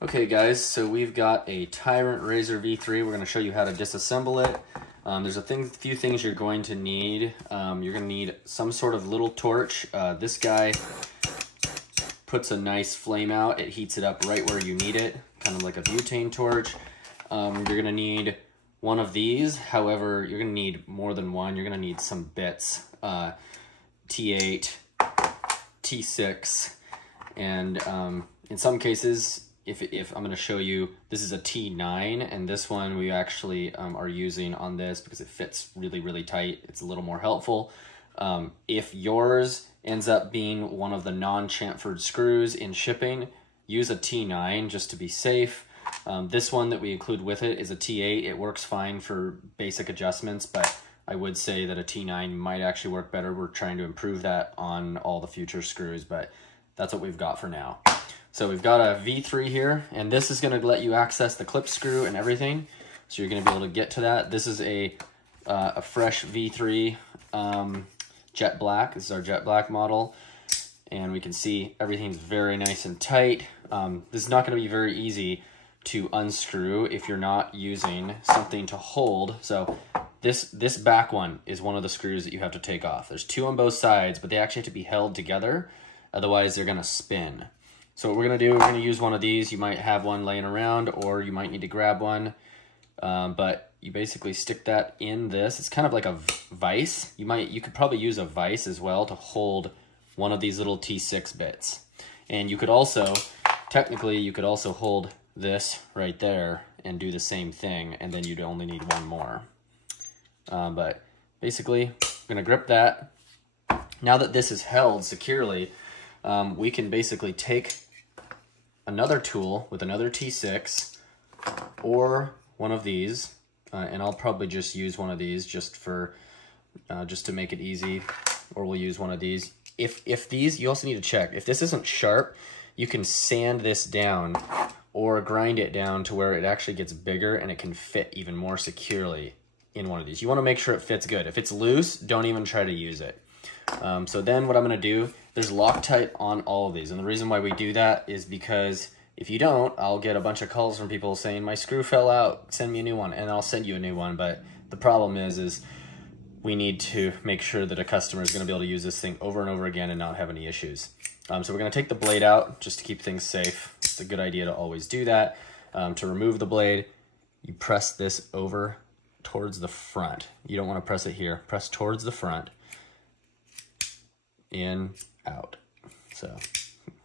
Okay guys, so we've got a TiRant RAZOR V3. We're going to show you how to disassemble it. There's a few things you're going to need. You're going to need some sort of little torch. This guy puts a nice flame out. It heats it up right where you need it, kind of like a butane torch. You're going to need one of these. However, you're going to need more than one. You're going to need some bits. T8, T6, and in some cases, if I'm going to show you, this is a T9, and this one we actually are using on this because it fits really, really tight. It's a little more helpful. If yours ends up being one of the non-chamfered screws in shipping, use a T9 just to be safe. This one that we include with it is a T8. It works fine for basic adjustments, but I would say that a T9 might actually work better. We're trying to improve that on all the future screws, but that's what we've got for now. So we've got a V3 here, and this is going to let you access the clip screw and everything. So you're going to be able to get to that. This is a fresh V3 jet black. This is our jet black model, and we can see everything's very nice and tight. This is not going to be very easy to unscrew if you're not using something to hold. So this back one is one of the screws that you have to take off. There's two on both sides, but they actually have to be held together. Otherwise, they're going to spin. So what we're going to do, we're going to use one of these. You might have one laying around, or you might need to grab one. But you basically stick that in this. It's kind of like a vise. You could probably use a vise as well to hold one of these little T6 bits. And you could also, technically, you could also hold this right there and do the same thing, and then you'd only need one more. But basically, I'm going to grip that. Now that this is held securely, we can basically take another tool with another T6 or one of these, and I'll probably just use one of these just to make it easy, or we'll use one of these. If these, you also need to check, if this isn't sharp, you can sand this down or grind it down to where it actually gets bigger and it can fit even more securely in one of these. You want to make sure it fits good. If it's loose, don't even try to use it. So then what I'm going to do, there's Loctite on all of these. And the reason why we do that is because if you don't, I'll get a bunch of calls from people saying, my screw fell out, send me a new one. And I'll send you a new one. But the problem is we need to make sure that a customer is going to be able to use this thing over and over again and not have any issues. So we're going to take the blade out just to keep things safe. It's a good idea to always do that. To remove the blade, you press this over towards the front. You don't want to press it here. Press towards the front. In, out. So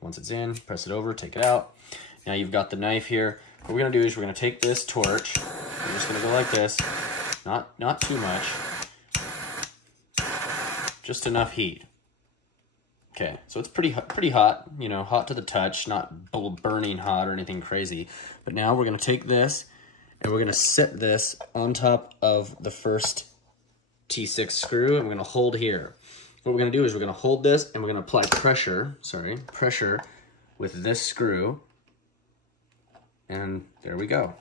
once it's in, press it over, take it out. Now you've got the knife here. What we're going to do is we're going to take this torch. We're just going to go like this. Not too much. Just enough heat. Okay, so it's pretty hot, you know, hot to the touch, not burning hot or anything crazy. But now we're going to take this and we're going to sit this on top of the first T6 screw, and we're going to hold here. What we're going to do is we're going to hold this and we're going to apply pressure with this screw. And there we go.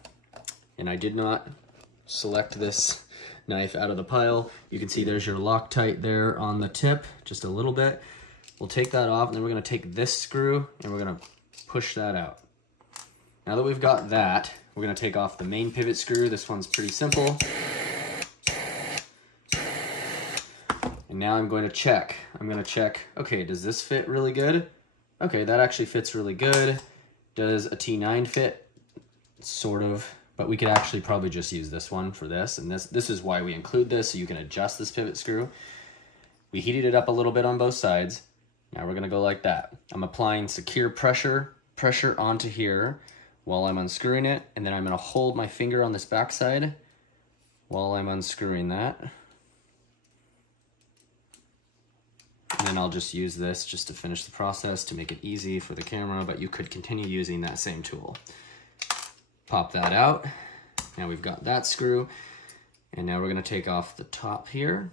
And I did not select this knife out of the pile. You can see there's your Loctite there on the tip, just a little bit. We'll take that off, and then we're going to take this screw and we're going to push that out. Now that we've got that, we're going to take off the main pivot screw. This one's pretty simple. And now I'm going to check. Okay, does this fit really good? Okay, that actually fits really good. Does a T9 fit? Sort of, but we could actually probably just use this one for this, and this is why we include this, so you can adjust this pivot screw. We heated it up a little bit on both sides. Now we're gonna go like that. I'm applying secure pressure onto here while I'm unscrewing it, and then I'm gonna hold my finger on this back side while I'm unscrewing that. And then I'll just use this just to finish the process to make it easy for the camera, but you could continue using that same tool. Pop that out. Now we've got that screw, and now we're gonna take off the top here,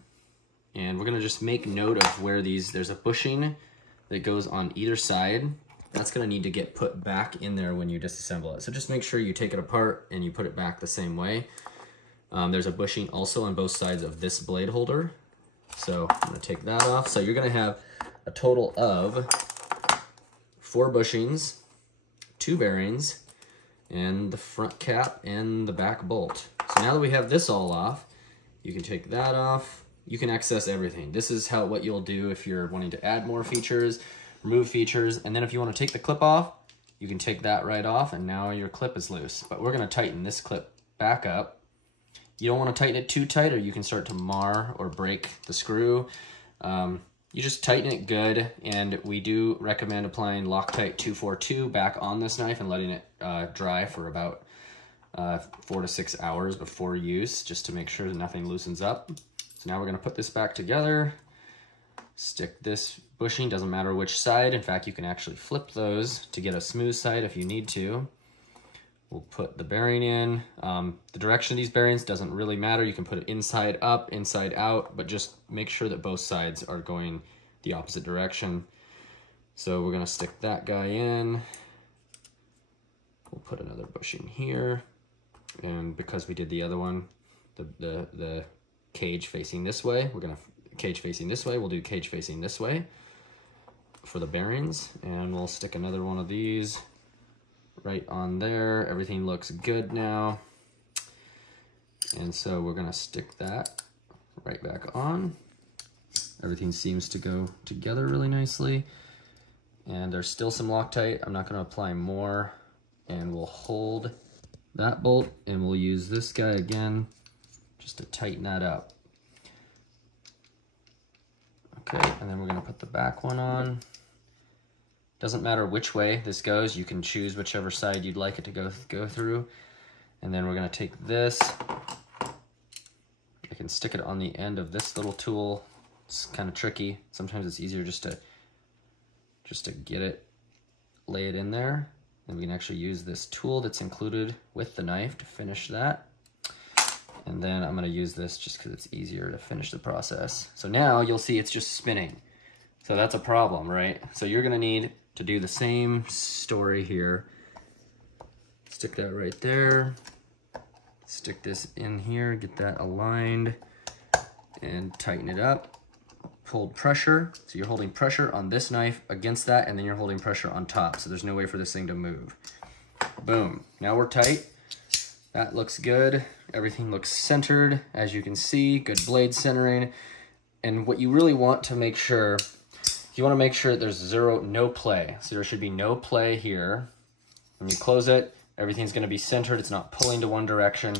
and we're gonna just make note of where there's a bushing that goes on either side. That's gonna need to get put back in there when you disassemble it. So just make sure you take it apart and you put it back the same way. There's a bushing also on both sides of this blade holder. So I'm gonna take that off. So you're gonna have a total of 4 bushings, 2 bearings, and the front cap and the back bolt. So now that we have this all off, you can take that off. You can access everything. This is what you'll do if you're wanting to add more features, remove features, and then if you want to take the clip off, you can take that right off, and now your clip is loose. But we're going to tighten this clip back up. You don't want to tighten it too tight, or you can start to mar or break the screw. You just tighten it good, and we do recommend applying Loctite 242 back on this knife and letting it dry for about 4 to 6 hours before use, just to make sure that nothing loosens up. So now we're going to put this back together, stick this bushing, doesn't matter which side. In fact, you can actually flip those to get a smooth side if you need to. We'll put the bearing in. The direction of these bearings doesn't really matter. You can put it inside up, inside out, but just make sure that both sides are going the opposite direction. So we're gonna stick that guy in. We'll put another bushing here. And because we did the other one, the cage facing this way, we're gonna cage facing this way, we'll do cage facing this way for the bearings. And we'll stick another one of these right on there. Everything looks good now. And so we're gonna stick that right back on. Everything seems to go together really nicely. And there's still some Loctite. I'm not gonna apply more. And we'll hold that bolt, and we'll use this guy again just to tighten that up. Okay, and then we're gonna put the back one on. Doesn't matter which way this goes, you can choose whichever side you'd like it to go through. And then we're gonna take this, I can stick it on the end of this little tool. It's kind of tricky. Sometimes it's easier just to get it, lay it in there. And we can actually use this tool that's included with the knife to finish that. And then I'm gonna use this just because it's easier to finish the process. So now you'll see it's just spinning. So that's a problem, right? So you're gonna need to do the same story here. Stick that right there. Stick this in here, get that aligned, and tighten it up. Hold pressure. So you're holding pressure on this knife against that, and then you're holding pressure on top. So there's no way for this thing to move. Boom. Now we're tight. That looks good. Everything looks centered, as you can see. Good blade centering. And what you really want to make sure, you want to make sure that there's no play. So there should be no play here. When you close it, everything's going to be centered. It's not pulling to one direction,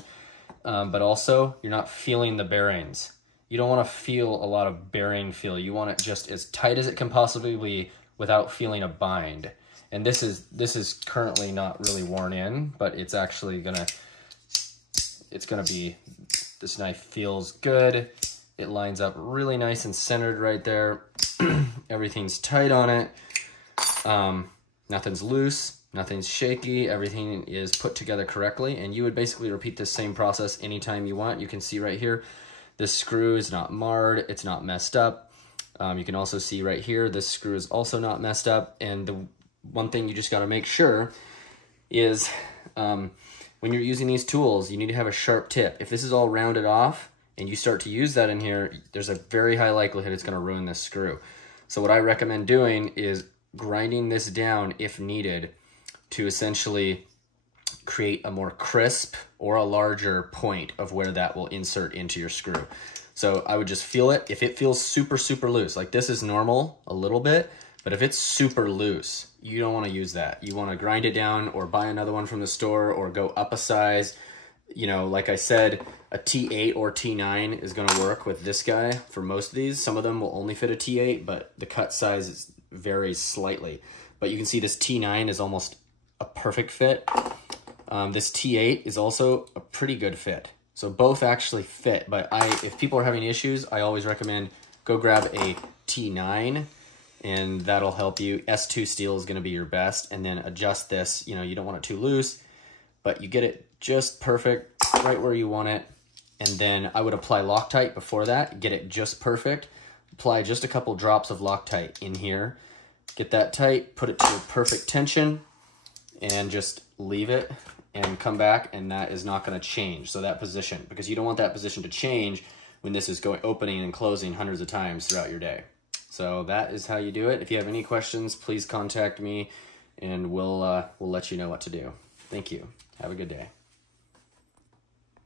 but also you're not feeling the bearings. You don't want to feel a lot of bearing feel. You want it just as tight as it can possibly be without feeling a bind. And this is currently not really worn in, but it's actually gonna be, this knife feels good. It lines up really nice and centered right there. Everything's tight on it. Nothing's loose, nothing's shaky. Everything is put together correctly. And you would basically repeat this same process anytime you want. You can see right here, this screw is not marred, it's not messed up. You can also see right here, this screw is also not messed up. And the one thing you just gotta make sure is when you're using these tools, you need to have a sharp tip. If this is all rounded off and you start to use that in here, there's a very high likelihood it's gonna ruin this screw. So what I recommend doing is grinding this down if needed to essentially create a more crisp or a larger point of where that will insert into your screw. So I would just feel it. If it feels super, super loose, like this is normal a little bit, but if it's super loose, you don't want to use that. You want to grind it down or buy another one from the store or go up a size. You know, like I said, a T8 or T9 is going to work with this guy for most of these. Some of them will only fit a T8, but the cut size varies slightly. But you can see this T9 is almost a perfect fit. This T8 is also a pretty good fit. So both actually fit, but if people are having issues, I always recommend go grab a T9 and that'll help you. S2 steel is gonna be your best, and then adjust this. You know, you don't want it too loose, but you get it just perfect, right where you want it. And then I would apply Loctite before that, get it just perfect. Apply just a couple drops of Loctite in here. Get that tight, put it to a perfect tension, and just leave it and come back, and that is not going to change. So that position, because you don't want that position to change when this is opening and closing hundreds of times throughout your day. So that is how you do it. If you have any questions, please contact me, and we'll let you know what to do. Thank you. Have a good day.